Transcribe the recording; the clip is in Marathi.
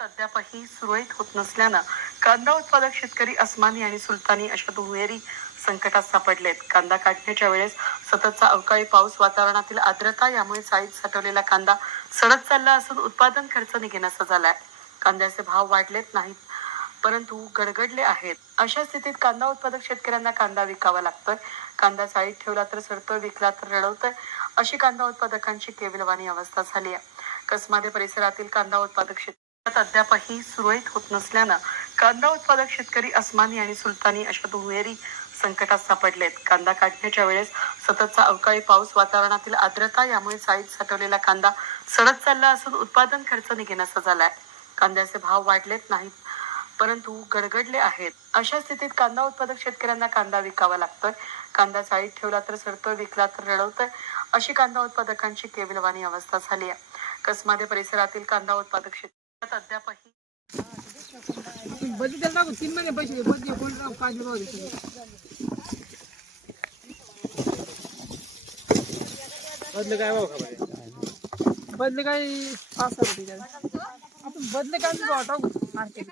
अद्यापही सुरळीत होत नसल्यानं कांदा उत्पादक शेतकरी अस्मानी आणि सुलतानी अशा दुहेरी संकटात सापडलेत. कांदा काढण्याच्या वेळेस सततचा अवकाळी पाऊस, वातावरणातील आर्द्रता यामुळे चाळीत साठवलेला कांदा सडत चालला असून उत्पादन खर्च निघेनासा झालाय. कांद्याचे भाव वाढलेत नाहीत, परंतु गडगडले आहेत. अशा स्थितीत कांदा उत्पादक शेतकऱ्यांना कांदा विकावा लागतोय. कांदा चाळीत ठेवला तर सडतोय, विकला तर रडवतोय, अशी कांदा उत्पादकांची केविलवाणी अवस्था झाली आहे. कसमादे परिसरातील कांदा उत्पादक शेतकरी अद्यापही सुरळीत होत नसल्यानं कांदा उत्पादक शेतकरी अस्मानी आणि सुलतानी अशा दुहेरी संकटात सापडलेत. कांदा काढण्याच्या वेळेस सततचा अवकाळी पाऊस, वातावरणातील आर्द्रता यामुळे चाळीत साठवलेला कांदा सडत चालला असून उत्पादन खर्च निघेनासा झालाय. कांद्याचे भाव वाढलेत नाहीत, परंतु गडगडले आहेत. अशा स्थितीत कांदा उत्पादक शेतकऱ्यांना कांदा विकावा लागतोय. कांदा चाळीत ठेवला तर सडतोय, विकला तर रडवतोय, अशी कांदा उत्पादकांची केविलवाणी अवस्था झाली आहे. कसमादे परिसरातील कांदा उत्पादक शेतकरी अद्यापही बदली त्याला 3 महिने पैसे बदली कोण काढले बघा बदले काय भाव खबर बदले काय 5,000 रुपये आपण बदले काय टाकू मार्केट